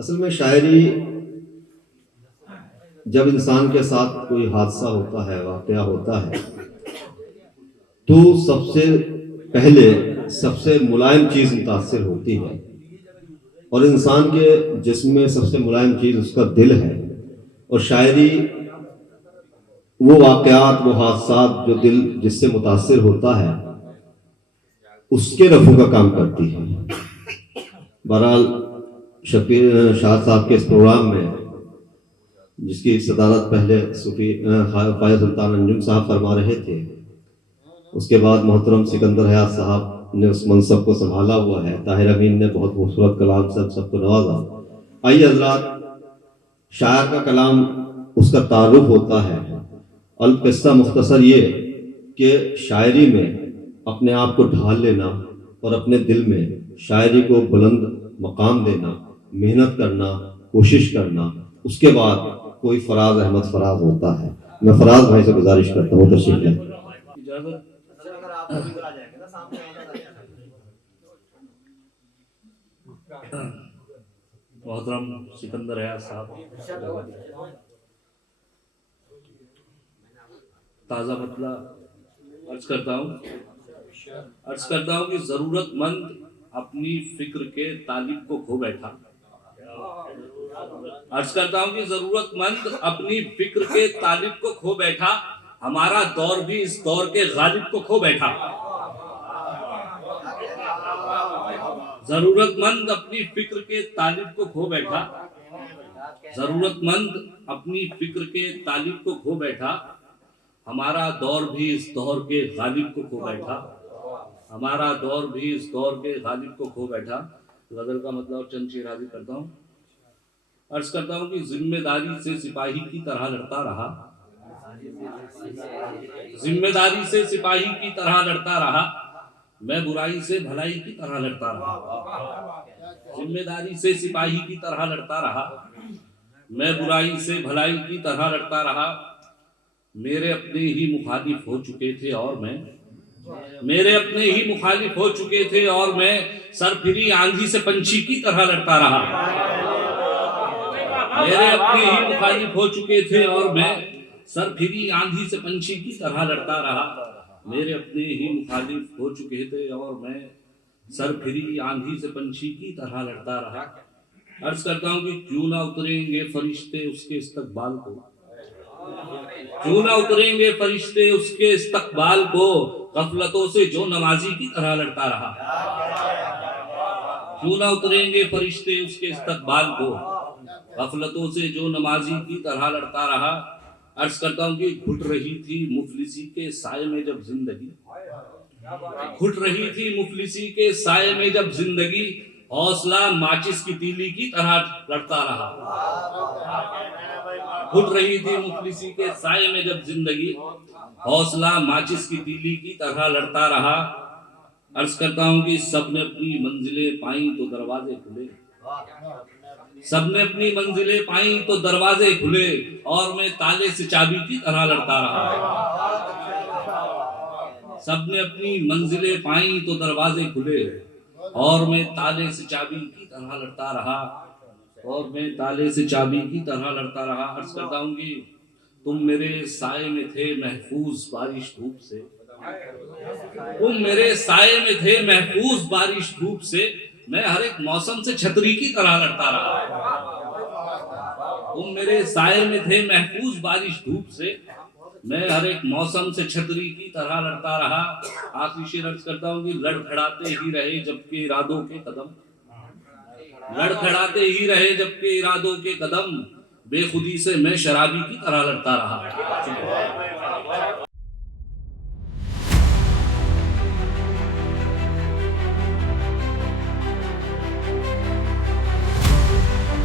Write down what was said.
असल में शायरी जब इंसान के साथ कोई हादसा होता है, वाक़या होता है, तो सबसे पहले सबसे मुलायम चीज़ मुतासिर होती है और इंसान के जिस्म में सबसे मुलायम चीज़ उसका दिल है। और शायरी वो वाक़यात, वो हादसात जो दिल जिससे मुतासिर होता है, उसके रफ़ू का काम करती है। बहरहाल शबीर शाह साहब के इस प्रोग्राम में, जिसकी सदारत पहले सूफी ख्वाजा सुल्तान अंजुम साहब फरमा रहे थे, उसके बाद मोहतरम सिकंदर हयात साहब ने उस मनसब को संभाला हुआ है। ताहिर अमीन ने बहुत खूबसूरत कलाम से सबको नवाजा। आइए हज़रात, शायर का कलाम उसका तारुफ होता है। अल किस्सा मुख्तसर ये कि शायरी में अपने आप को ढाल लेना और अपने दिल में शायरी को बुलंद मकाम देना, मेहनत करना, कोशिश करना, उसके बाद कोई फराज अहमद फराज होता है। मैं फराज भाई से गुजारिश करता हूँ तशरीफ लें। मोहतरम सिकंदर हयात साहब, ताज़ा मतला अर्ज करता हूँ कि ज़रूरतमंद अपनी फिक्र के तालिब को खो बैठा। अर्ज करता हूँ कि ज़रूरतमंद अपनी फिक्र के तालिब को खो बैठा, हमारा दौर भी इस दौर के गालिब को खो बैठा। ज़रूरतमंद अपनी फिक्र के तालिब को खो बैठा, ज़रूरतमंद अपनी फिक्र के तालिब को खो बैठा, हमारा दौर भी इस दौर के गालिब को खो बैठा, हमारा दौर भी इस दौर के गालिब को खो बैठा। गज़ल का मतलब चंद शेर हाजिर करता हूँ। अर्ज करता हूँ कि जिम्मेदारी से सिपाही की तरह लड़ता रहा, जिम्मेदारी से सिपाही की तरह लड़ता रहा, मैं बुराई से भलाई की तरह लड़ता रहा। जिम्मेदारी से सिपाही की तरह लड़ता रहा, मैं बुराई से भलाई की तरह लड़ता रहा। मेरे अपने ही मुखालिफ हो चुके थे और मैं, मेरे अपने ही मुखालिफ हो चुके थे और मैं सरफिरी आंधी से पंछी की तरह लड़ता रहा। मेरे अपने ही मुखालिफ हो चुके थे और मैं सरफिरी आंधी से पंछी की तरह लड़ता रहा। मेरे अपने ही मुखालिफ हो चुके थे और मैं सरफिरी आंधी से पंछी की तरह लड़ता रहा। अर्ज करता हूँ कि क्यों ना उतरेंगे फरिश्ते उसके इस्तकबाल को, क्यों ना उतरेंगे फरिश्ते उसके इस्तकबाल को, गफलतों से जो नमाजी की तरह लड़ता रहा। क्यों ना उतरेंगे फरिश्ते उसके इस्तकबाल को, गफलतों से जो नमाजी की तरह लड़ता रहा। अर्ज करता हूँ कि घुट रही थी मुफलिसी के साये में जब जिंदगी, घुट रही थी मुफलिसी के साये में जब जिंदगी, हौसला माचिस की तीली की तरह लड़ता रहा। घुट रही थी मुफलिसी के साये में जब जिंदगी, हौसला माचिस की तीली की तरह लड़ता रहा। अर्ज करता हूँ कि सबने अपनी मंजिलें पाई तो दरवाजे खुले, सबने अपनी मंजिलें पाई तो दरवाजे खुले, और मैं ताले से चाबी की तरह लड़ता रहा। सबने अपनी मंजिलें पाई तो दरवाजे खुले, और मैं ताले से चाबी की तरह लड़ता रहा, और मैं ताले से चाबी की तरह लड़ता रहा। अर्ज करता हूँ कि तुम मेरे साए में थे महफूज बारिश धूप से, तुम मेरे साए में थे महफूज बारिश धूप से, मैं हर एक मौसम से छतरी की तरह लड़ता रहा। तुम मेरे साए में थे महफूज बारिश धूप से, मैं हर एक मौसम से छतरी की तरह लड़ता रहा। आखिरी शेर अर्ज करता हूँ कि लड़खड़ाते ही रहे जबकि इरादों के कदम, लड़खड़ाते ही रहे जबकि इरादों के कदम, बेखुदी से मैं शराबी की तरह लड़ता रहा।